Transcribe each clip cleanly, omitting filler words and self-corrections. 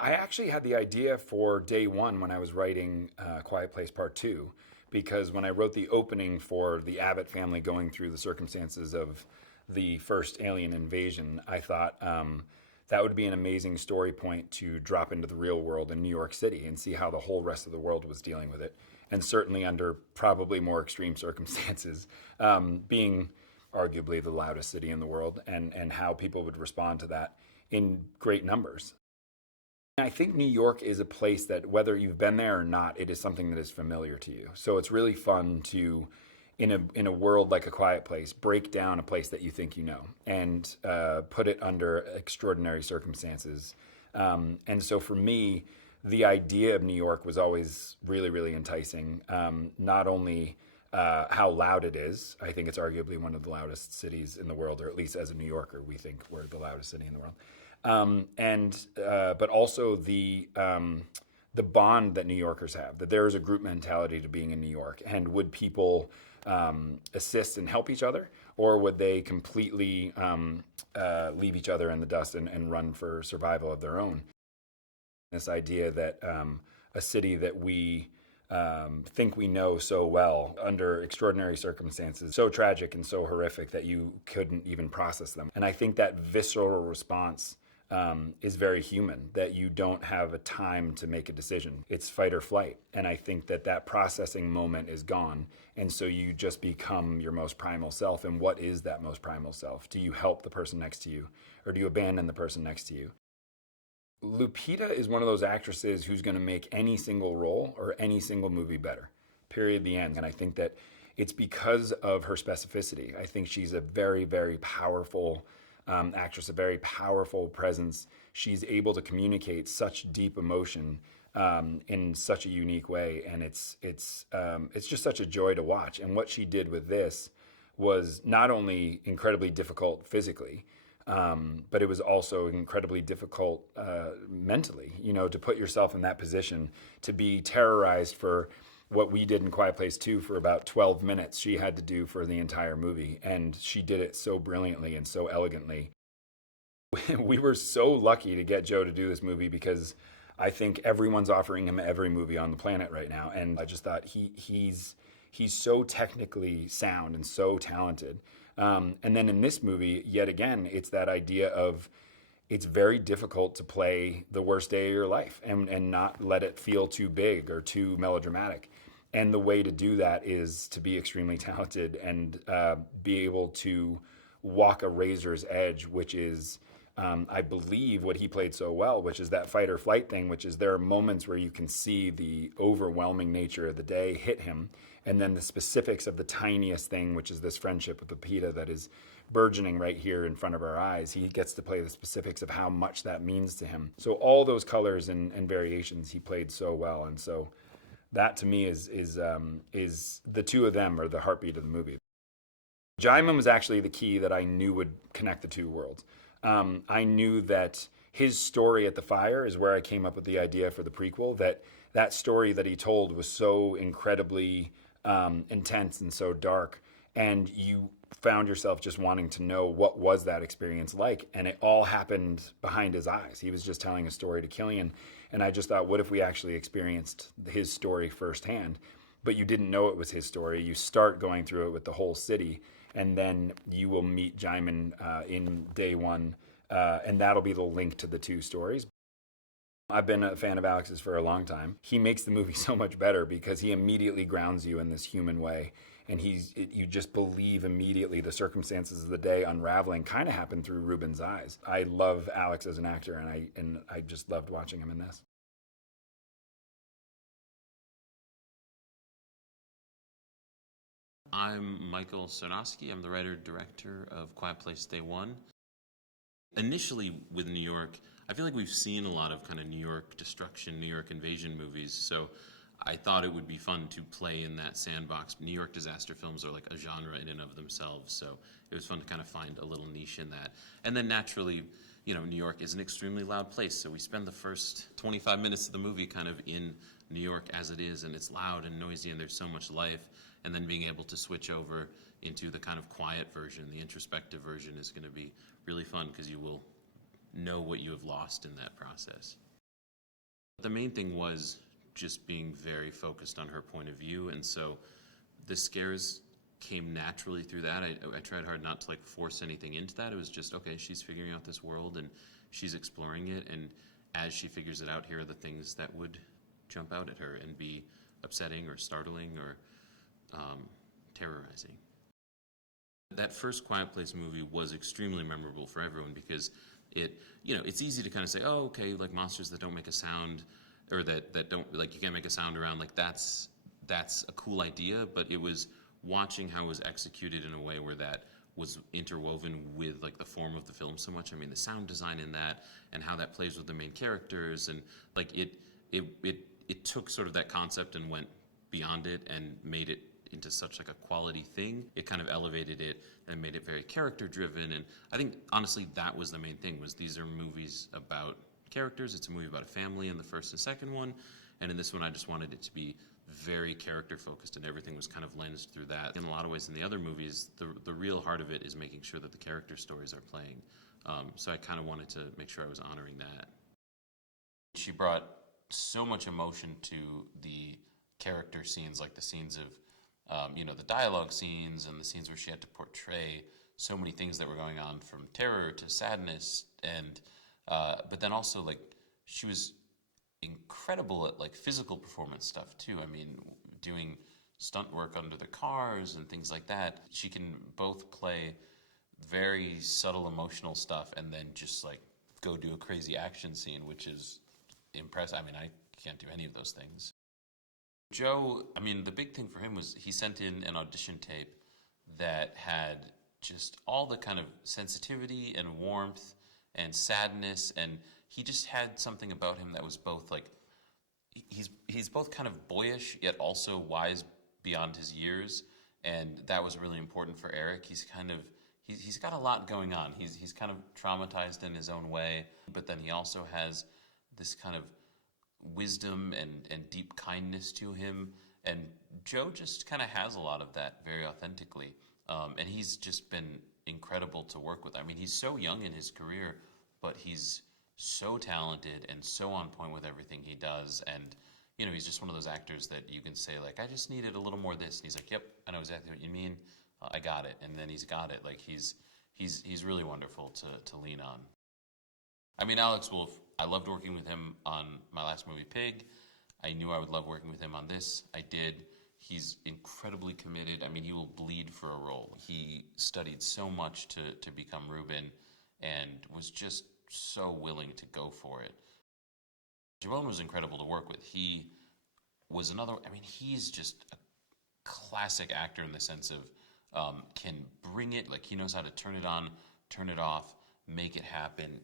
I actually had the idea for day one when I was writing Quiet Place Part 2, because when I wrote the opening for the Abbott family going through the circumstances of the first alien invasion, I thought that would be an amazing story point to drop into the real world in New York City and see how the whole rest of the world was dealing with it. And certainly under probably more extreme circumstances, being arguably the loudest city in the world, and how people would respond to that in great numbers. I think New York is a place that, whether you've been there or not, it is something that is familiar to you. So it's really fun to, in a world like A Quiet Place, break down a place that you think you know and put it under extraordinary circumstances. And so for me, the idea of New York was always really, really enticing. Not only how loud it is, I think it's arguably one of the loudest cities in the world, or at least as a New Yorker, we think we're the loudest city in the world. And but also the bond that New Yorkers have, that there is a group mentality to being in New York. And would people assist and help each other, or would they completely leave each other in the dust and run for survival of their own? This idea that a city that we think we know so well under extraordinary circumstances, so tragic and so horrific that you couldn't even process them. And I think that visceral response is very human, that you don't have a time to make a decision. It's fight or flight. And I think that that processing moment is gone. And so you just become your most primal self. And what is that most primal self? Do you help the person next to you, or do you abandon the person next to you? Lupita is one of those actresses who's going to make any single role or any single movie better. Period. The end. And I think that it's because of her specificity. I think she's a very, very powerful actress, a very powerful presence. She's able to communicate such deep emotion in such a unique way, and it's just such a joy to watch. And what she did with this was not only incredibly difficult physically, but it was also incredibly difficult mentally. You know, to put yourself in that position, to be terrorized for what we did in Quiet Place 2 for about 12 minutes, she had to do for the entire movie. And she did it so brilliantly and so elegantly. We were so lucky to get Joe to do this movie, because I think everyone's offering him every movie on the planet right now. And I just thought he's so technically sound and so talented. And then in this movie, yet again, it's that idea of, it's very difficult to play the worst day of your life and not let it feel too big or too melodramatic. And the way to do that is to be extremely talented and be able to walk a razor's edge, which is, I believe, what he played so well, which is that fight or flight thing, which is there are moments where you can see the overwhelming nature of the day hit him, and then the specifics of the tiniest thing, which is this friendship with Pepita that is burgeoning right here in front of our eyes. He gets to play the specifics of how much that means to him. So all those colors and variations he played so well. And so that to me is the two of them are the heartbeat of the movie. Jaimin was actually the key that I knew would connect the two worlds. I knew that his story at the fire is where I came up with the idea for the prequel, that story that he told was so incredibly intense and so dark, and you found yourself just wanting to know what was that experience like, and it all happened behind his eyes. He was just telling a story to Killian, and I just thought, what if we actually experienced his story firsthand? But you didn't know it was his story. You start going through it with the whole city, and then you will meet Jaimin in day one, and that'll be the link to the two stories. I've been a fan of Alex's for a long time. He makes the movie so much better because he immediately grounds you in this human way, and you just believe immediately the circumstances of the day unraveling kind of happen through Ruben's eyes. I love Alex as an actor, and I just loved watching him in this. I'm Michael Sarnowski. I'm the writer-director of Quiet Place Day One. Initially with New York, I feel like we've seen a lot of kind of New York destruction, New York invasion movies, so I thought it would be fun to play in that sandbox. New York disaster films are like a genre in and of themselves, so it was fun to kind of find a little niche in that. And then naturally, you know, New York is an extremely loud place, so we spend the first 25 minutes of the movie kind of in New York as it is, and it's loud and noisy and there's so much life. And then being able to switch over into the kind of quiet version, the introspective version, is going to be really fun because you will know what you have lost in that process. The main thing was just being very focused on her point of view, and so the scares came naturally through that. I tried hard not to like force anything into that. It was just, okay, she's figuring out this world and she's exploring it, and as she figures it out, here are the things that would jump out at her and be upsetting or startling or terrorizing. That first Quiet Place movie was extremely memorable for everyone because it's easy to kind of say, oh, okay, like monsters that don't make a sound, or that don't, like, you can't make a sound around, like, that's a cool idea, but it was watching how it was executed in a way where that was interwoven with, like, the form of the film so much. I mean, the sound design in that and how that plays with the main characters, and like it took sort of that concept and went beyond it and made it into such like a quality thing. It kind of elevated it and made it very character driven, and I think honestly that was the main thing, was these are movies about characters. It's a movie about a family in the first and second one, and in this one I just wanted it to be very character focused, and everything was kind of lensed through that. In a lot of ways in the other movies, the real heart of it is making sure that the character stories are playing. So I kind of wanted to make sure I was honoring that. She brought so much emotion to the character scenes, like the scenes of the dialogue scenes and the scenes where she had to portray so many things that were going on, from terror to sadness, and but then also, like, she was incredible at like physical performance stuff too. I mean, doing stunt work under the cars and things like that. She can both play very subtle emotional stuff and then just like go do a crazy action scene, which is impressive. I mean, I can't do any of those things. Joe, I mean, the big thing for him was he sent in an audition tape that had just all the kind of sensitivity and warmth and sadness, and he just had something about him that was both like, he's both kind of boyish yet also wise beyond his years, and that was really important for Eric. He's got a lot going on. He's kind of traumatized in his own way, but then he also has this kind of wisdom and deep kindness to him, and Joe just kind of has a lot of that very authentically, and he's just been incredible to work with. I mean, he's so young in his career, but he's so talented and so on point with everything he does, and he's just one of those actors that you can say, like, I just needed a little more of this, and he's like, yep, I know exactly what you mean, I got it, and then he's got it. Like, he's really wonderful to lean on. I mean, Alex Wolff, I loved working with him on my last movie, Pig. I knew I would love working with him on this. I did. He's incredibly committed. I mean, he will bleed for a role. He studied so much to become Ruben and was just so willing to go for it. Jerome was incredible to work with. He was another, I mean, he's just a classic actor in the sense of can bring it, like he knows how to turn it on, turn it off, make it happen.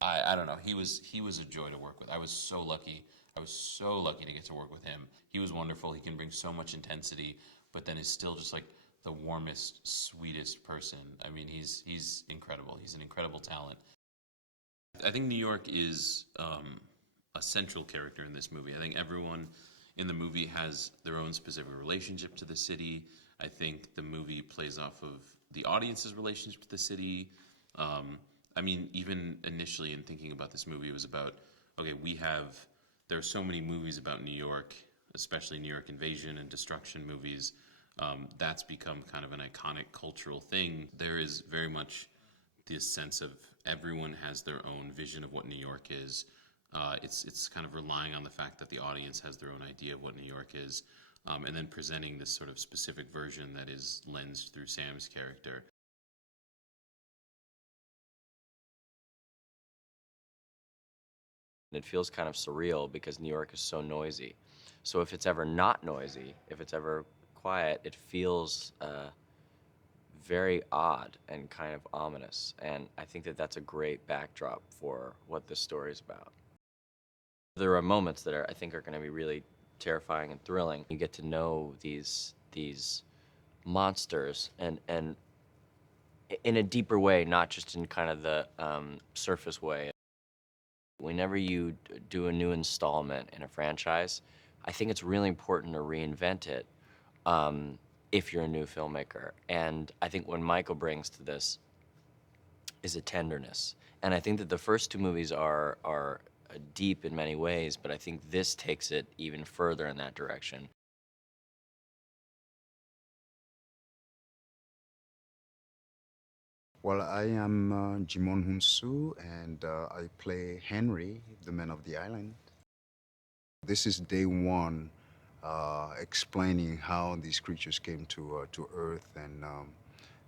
I don't know, he was a joy to work with. I was so lucky to get to work with him. He was wonderful. He can bring so much intensity, but then is still just like the warmest, sweetest person. I mean, he's incredible. He's an incredible talent. I think New York is a central character in this movie. I think everyone in the movie has their own specific relationship to the city. I think the movie plays off of the audience's relationship to the city. I mean, even initially in thinking about this movie, it was about, okay, there are so many movies about New York, especially New York invasion and destruction movies. That's become kind of an iconic cultural thing. There is very much this sense of everyone has their own vision of what New York is. It's kind of relying on the fact that the audience has their own idea of what New York is, and then presenting this sort of specific version that is lensed through Sam's character. It feels kind of surreal because New York is so noisy. So if it's ever not noisy, if it's ever quiet, it feels very odd and kind of ominous. And I think that that's a great backdrop for what this story is about. There are moments that I think are going to be really terrifying and thrilling. You get to know these monsters and in a deeper way, not just in kind of the surface way. Whenever you do a new installment in a franchise, I think it's really important to reinvent it if you're a new filmmaker. And I think what Michael brings to this is a tenderness. And I think that the first two movies are deep in many ways, but I think this takes it even further in that direction. Well, I am Jimon Hunsu, and I play Henry, the man of the island. This is day one, explaining how these creatures came to Earth and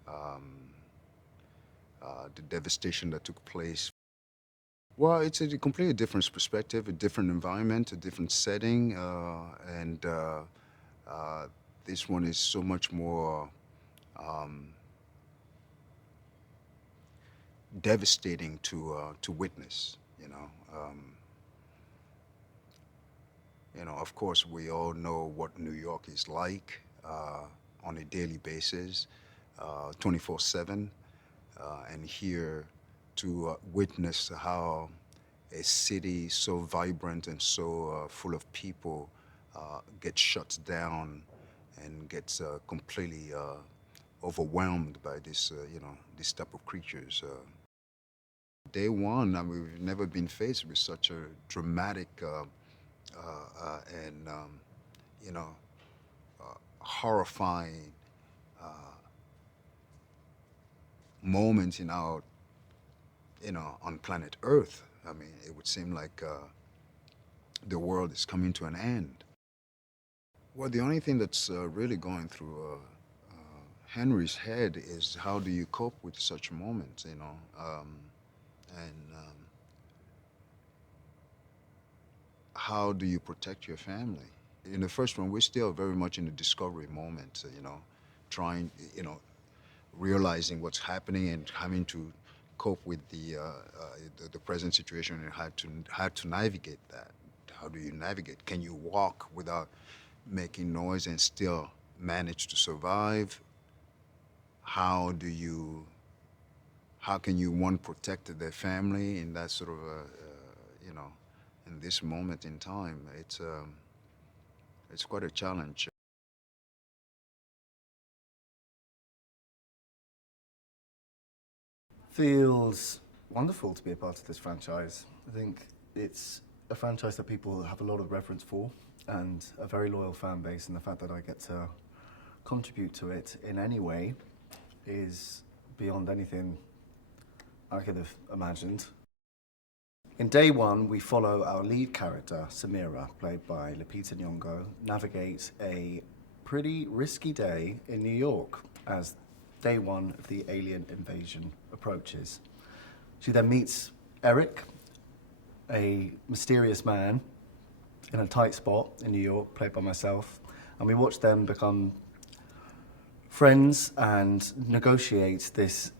um, the devastation that took place. Well, it's a completely different perspective, a different environment, a different setting, and this one is so much more devastating to witness. Of course, we all know what New York is like on a daily basis, 24/7, and here to witness how a city so vibrant and so full of people gets shut down and gets completely overwhelmed by this type of creatures. Day one, I mean, we've never been faced with such a dramatic and you know horrifying moment in our on planet Earth. I mean, it would seem like the world is coming to an end. Well, the only thing that's really going through Henry's head is how do you cope with such moments, and how do you protect your family? In the first one, we're still very much in the discovery moment, trying, realizing what's happening and having to cope with the present situation and how to navigate that. How do you navigate? Can you walk without making noise and still manage to survive? How can you one protect their family in that sort of in this moment in time? It's quite a challenge. Feels wonderful to be a part of this franchise. I think it's a franchise that people have a lot of reverence for and a very loyal fan base, and the fact that I get to contribute to it in any way is beyond anything I could have imagined. In day one, we follow our lead character, Samira, played by Lupita Nyong'o, navigate a pretty risky day in New York as day one of the alien invasion approaches. She then meets Eric, a mysterious man in a tight spot in New York, played by myself, and we watch them become friends and negotiate this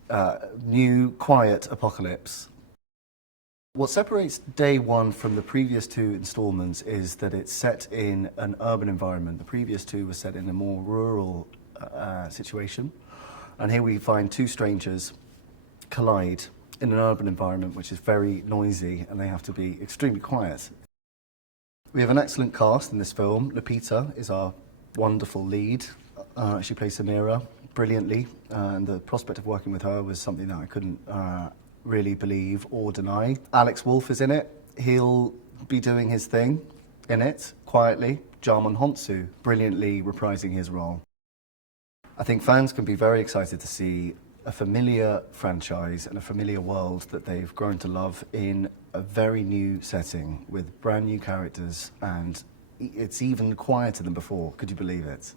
new, quiet apocalypse. What separates day one from the previous two installments is that it's set in an urban environment. The previous two were set in a more rural situation. And here we find two strangers collide in an urban environment which is very noisy, and they have to be extremely quiet. We have an excellent cast in this film. Lupita is our wonderful lead. She plays Samira brilliantly, and the prospect of working with her was something that I couldn't really believe or deny. Alex Wolff is in it. He'll be doing his thing in it, quietly. Jarmon Honsu brilliantly reprising his role. I think fans can be very excited to see a familiar franchise and a familiar world that they've grown to love in a very new setting with brand new characters, and it's even quieter than before. Could you believe it?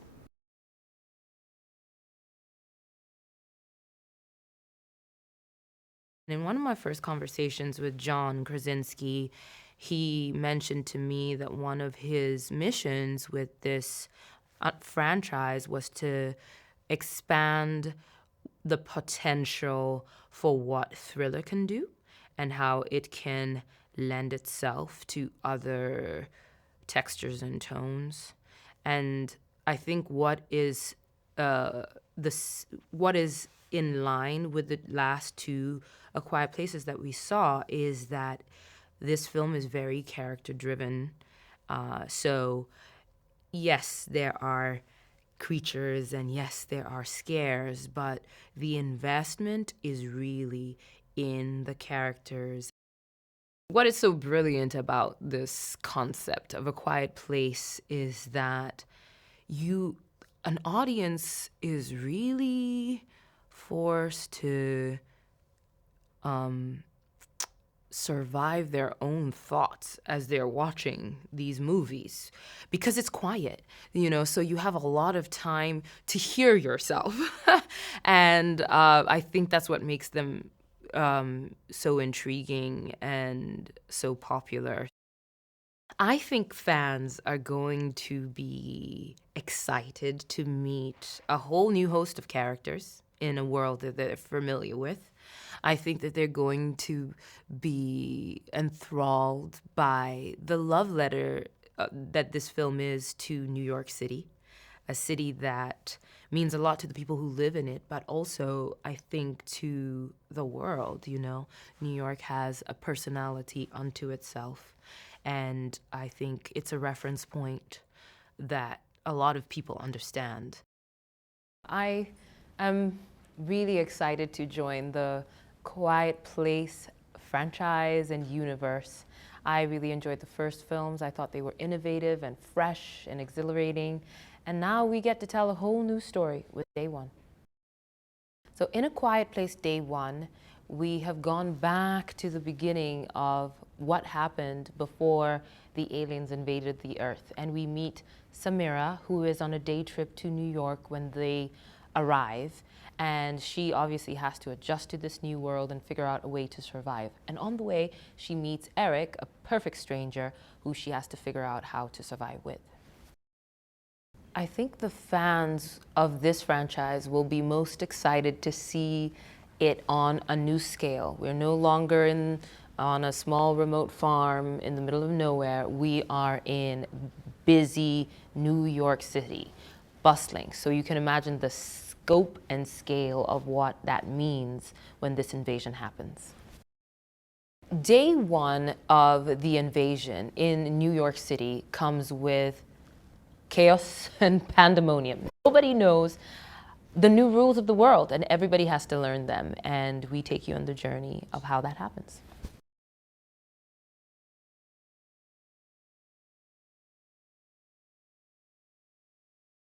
In one of my first conversations with John Krasinski, he mentioned to me that one of his missions with this franchise was to expand the potential for what thriller can do and how it can lend itself to other textures and tones. And I think what is in line with the last two A Quiet Places that we saw is that this film is very character driven. So yes, there are creatures and yes, there are scares, but the investment is really in the characters. What is so brilliant about this concept of A Quiet Place is that an audience is really forced to survive their own thoughts as they're watching these movies because it's quiet, so you have a lot of time to hear yourself. And I think that's what makes them so intriguing and so popular. I think fans are going to be excited to meet a whole new host of characters in a world that they're familiar with. I think that they're going to be enthralled by the love letter that this film is to New York City, a city that means a lot to the people who live in it, but also, I think, to the world, New York has a personality unto itself, and I think it's a reference point that a lot of people understand. I am really excited to join the Quiet Place franchise and universe. I really enjoyed the first films. I thought they were innovative and fresh and exhilarating. And now we get to tell a whole new story with Day One. So in A Quiet Place Day One, we have gone back to the beginning of what happened before the aliens invaded the Earth. And we meet Samira, who is on a day trip to New York when they arrive. And she obviously has to adjust to this new world and figure out a way to survive. And on the way, she meets Eric, a perfect stranger, who she has to figure out how to survive with. I think the fans of this franchise will be most excited to see it on a new scale. We're no longer on a small remote farm in the middle of nowhere. We are in busy New York City, bustling. So you can imagine the scope and scale of what that means when this invasion happens. Day one of the invasion in New York City comes with chaos and pandemonium. Nobody knows the new rules of the world, and everybody has to learn them. And we take you on the journey of how that happens.